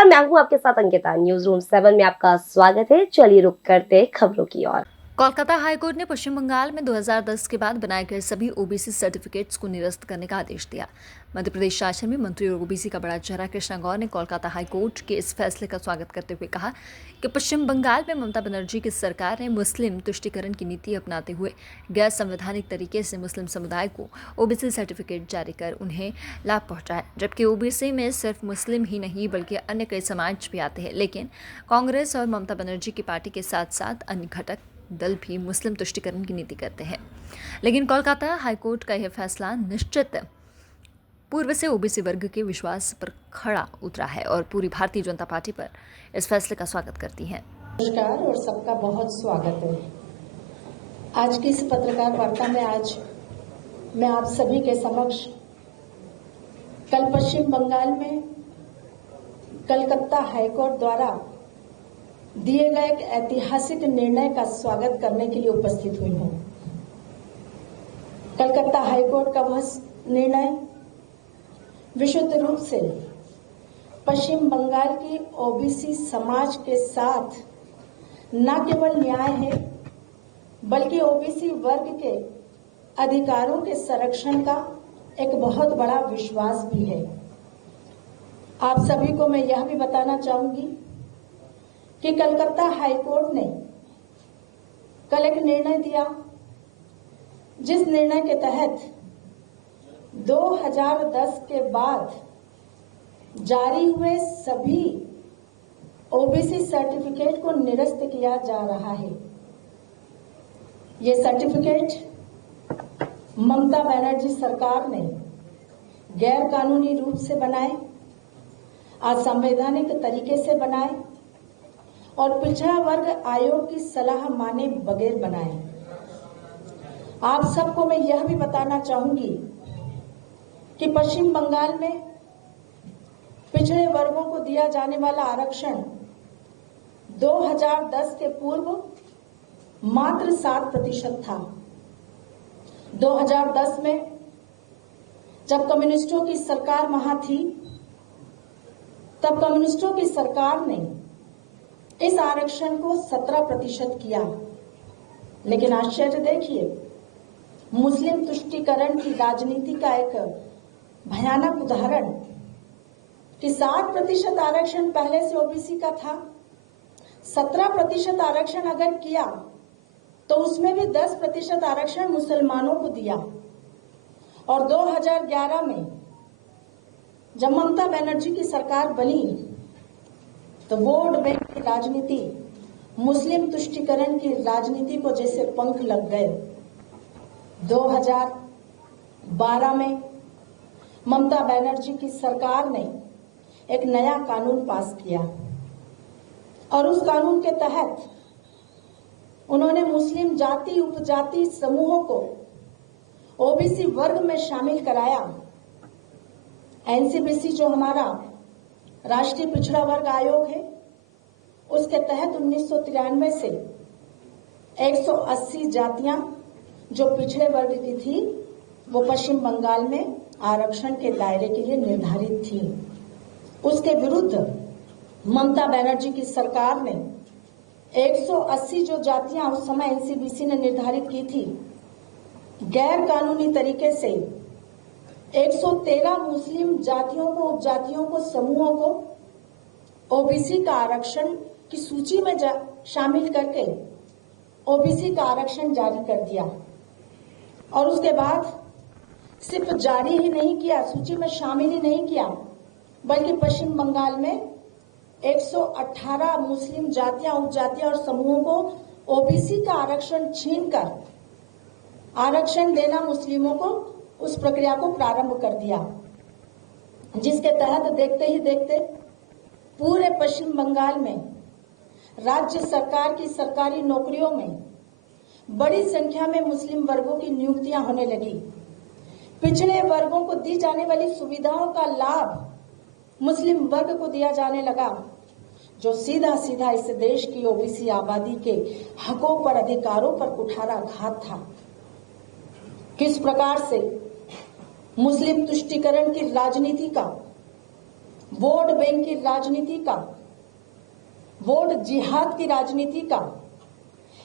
नमस्कार, मैं हूँ आपके साथ अंकिता। न्यूज रूम 7 में आपका स्वागत है। चलिए रुक करते हैं खबरों की ओर। कोलकाता हाईकोर्ट ने पश्चिम बंगाल में 2010 के बाद बनाए गए सभी ओबीसी सर्टिफिकेट्स को निरस्त करने का आदेश दिया। मध्य प्रदेश शासन में मंत्री और ओबीसी का बड़ा चेहरा कृष्णा गौर ने कोलकाता हाईकोर्ट के इस फैसले का स्वागत करते हुए कहा कि पश्चिम बंगाल में ममता बनर्जी की सरकार ने मुस्लिम तुष्टीकरण की नीति अपनाते हुए गैर संवैधानिक तरीके से मुस्लिम समुदाय को ओबीसी सर्टिफिकेट जारी कर उन्हें लाभ पहुंचाया, जबकि ओबीसी में सिर्फ मुस्लिम ही नहीं बल्कि अन्य कई समाज भी आते हैं। लेकिन कांग्रेस और ममता बनर्जी की पार्टी के साथ साथ अन्य घटक दल भी मुस्लिम तुष्टीकरण की नीति करते हैं। लेकिन कोलकाता हाईकोर्ट का यह फैसला निश्चित पूर्व से ओबीसी वर्ग के विश्वास पर खड़ा उतरा है और पूरी भारतीय जनता पार्टी पर इस फैसले का स्वागत करती है। नमस्कार और सबका बहुत स्वागत है। आज की इस पत्रकार वार्ता में आज मैं आप सभी के समक्ष कल पश्चिम बंगाल में कलकत्ता हाईकोर्ट द्वारा दिए गए एक ऐतिहासिक निर्णय का स्वागत करने के लिए उपस्थित हुई हूं। कलकत्ता हाईकोर्ट का वह निर्णय विशुद्ध रूप से पश्चिम बंगाल की ओबीसी समाज के साथ न केवल न्याय है बल्कि ओबीसी वर्ग के अधिकारों के संरक्षण का एक बहुत बड़ा विश्वास भी है। आप सभी को मैं यह भी बताना चाहूंगी कि कलकत्ता हाईकोर्ट ने कल एक निर्णय दिया, जिस निर्णय के तहत 2010 के बाद जारी हुए सभी ओबीसी सर्टिफिकेट को निरस्त किया जा रहा है। ये सर्टिफिकेट ममता बनर्जी सरकार ने गैर कानूनी रूप से बनाए, असंवैधानिक तरीके से बनाए और पिछड़ा वर्ग आयोग की सलाह माने बगैर बनाए। आप सबको मैं यह भी बताना चाहूंगी कि पश्चिम बंगाल में पिछड़े वर्गों को दिया जाने वाला आरक्षण 2010 के पूर्व मात्र 7% था। 2010 में जब कम्युनिस्टों की सरकार वहां थी, तब कम्युनिस्टों की सरकार ने इस आरक्षण को 17% किया। लेकिन आश्चर्य देखिए, मुस्लिम तुष्टीकरण की राजनीति का एक भयानक उदाहरण कि 7% आरक्षण पहले से ओबीसी का था, 17% आरक्षण अगर किया तो उसमें भी 10% आरक्षण मुसलमानों को दिया। और 2011 में जब ममता बनर्जी की सरकार बनी तो वोट बैंक की राजनीति, मुस्लिम तुष्टीकरण की राजनीति को जैसे पंख लग गए। 2012 में ममता बनर्जी की सरकार ने एक नया कानून पास किया और उस कानून के तहत उन्होंने मुस्लिम जाति उपजाति समूहों को ओबीसी वर्ग में शामिल कराया। एनसीबीसी जो हमारा राष्ट्रीय पिछड़ा वर्ग आयोग है, उसके तहत 1993 से 180 जातियां जो पिछड़े वर्ग की थी वो पश्चिम बंगाल में आरक्षण के दायरे के लिए निर्धारित थी। उसके विरुद्ध ममता बनर्जी की सरकार ने 180 जो जातियां उस समय एनसीबीसी ने निर्धारित की थी, गैर कानूनी तरीके से 113 मुस्लिम जातियों को, उपजातियों को, समूहों को ओबीसी का आरक्षण की सूची में शामिल करके ओबीसी का आरक्षण जारी कर दिया। और उसके बाद सिर्फ जारी ही नहीं किया, सूची में शामिल ही नहीं किया, बल्कि पश्चिम बंगाल में 118 मुस्लिम जातियां, उपजातियां और समूहों को ओबीसी का आरक्षण छीनकर आरक्षण देना मुस्लिमों को, उस प्रक्रिया को प्रारंभ कर दिया, जिसके तहत देखते ही देखते पूरे पश्चिम बंगाल में राज्य सरकार की सरकारी नौकरियों में बड़ी संख्या में मुस्लिम वर्गों की नियुक्तियां होने लगी। पिछड़े वर्गों को दी जाने वाली सुविधाओं का लाभ मुस्लिम वर्ग को दिया जाने लगा, जो सीधा सीधा इस देश की ओबीसी आबादी के हकों पर, अधिकारों पर कुठाराघात था। किस प्रकार से मुस्लिम तुष्टीकरण की राजनीति का वोट बैंक की राजनीति का, वोट जिहाद की राजनीति का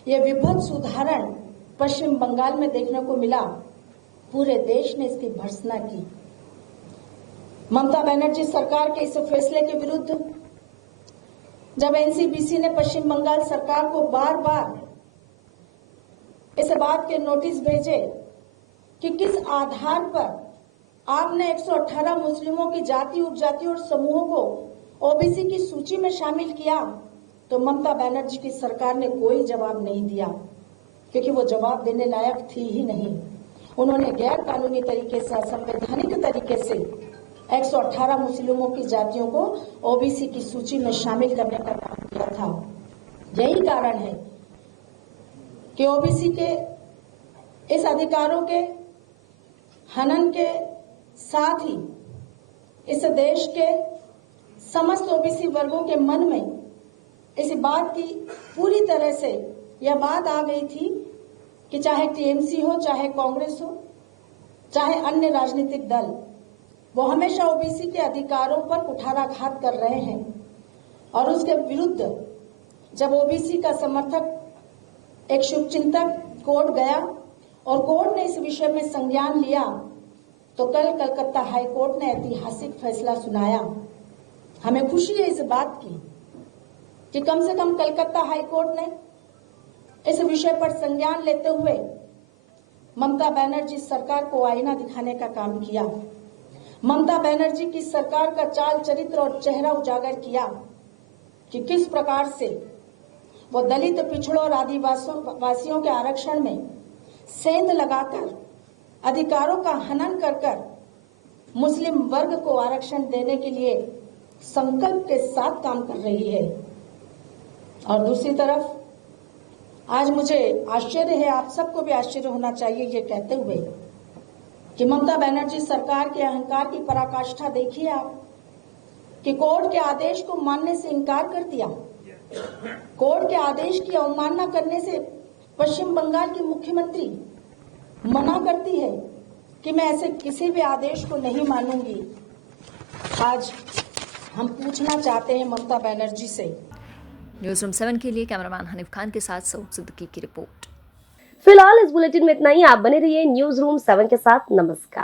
यह विभत्स उदाहरण पश्चिम बंगाल में देखने को मिला। पूरे देश ने इसकी भर्त्सना की। ममता बनर्जी सरकार के इस फैसले के विरुद्ध जब एनसीपीसी ने पश्चिम बंगाल सरकार को बार बार इस बात के नोटिस भेजे कि किस आधार पर आपने 118 मुस्लिमों की जाति, उपजाति और समूहों को ओबीसी की सूची में शामिल किया, तो ममता बनर्जी की सरकार ने कोई जवाब नहीं दिया, क्योंकि वो जवाब देने लायक थी ही नहीं। उन्होंने गैर कानूनी तरीके से, असंवैधानिक तरीके से 118 मुस्लिमों की जातियों को ओबीसी की सूची में शामिल करने का काम किया था। यही कारण है कि ओबीसी के इस अधिकारों के हनन के साथ ही इस देश के समस्त ओबीसी वर्गों के मन में इस बात की पूरी तरह से यह बात आ गई थी कि चाहे टीएमसी हो, चाहे कांग्रेस हो, चाहे अन्य राजनीतिक दल, वो हमेशा ओबीसी के अधिकारों पर कुठाराघात कर रहे हैं। और उसके विरुद्ध जब ओबीसी का समर्थक एक शुभचिंतक कोर्ट गया और कोर्ट ने इस विषय में संज्ञान लिया, तो कल कलकत्ता हाई कोर्ट ने ऐतिहासिक फैसला सुनाया। हमें खुशी है इस बात की कि कम से कम कलकत्ता हाई कोर्ट ने इस विषय पर संज्ञान लेते हुए ममता बनर्जी सरकार को आईना दिखाने का काम किया। ममता बनर्जी की सरकार का चाल चरित्र और चेहरा उजागर किया कि किस प्रकार से वो दलित, पिछड़ों और आदिवासियों के आरक्षण में सेंध लगाकर, अधिकारों का हनन कर कर मुस्लिम वर्ग को आरक्षण देने के लिए संकल्प के साथ काम कर रही है। और दूसरी तरफ आज मुझे आश्चर्य है, आप सबको भी आश्चर्य होना चाहिए ये कहते हुए कि ममता बनर्जी सरकार के अहंकार की पराकाष्ठा देखिए आप, कि कोर्ट के आदेश को मानने से इनकार कर दिया। कोर्ट के आदेश की अवमानना करने से पश्चिम बंगाल की मुख्यमंत्री मना करती है कि मैं ऐसे किसी भी आदेश को नहीं मानूंगी। आज हम पूछना चाहते हैं ममता बनर्जी से। न्यूज रूम 7 के लिए कैमरामैन हनीफ खान के साथ सऊद सिद्दीकी की रिपोर्ट। फिलहाल इस बुलेटिन में इतना ही। आप बने रहिए न्यूज रूम 7 के साथ। नमस्कार।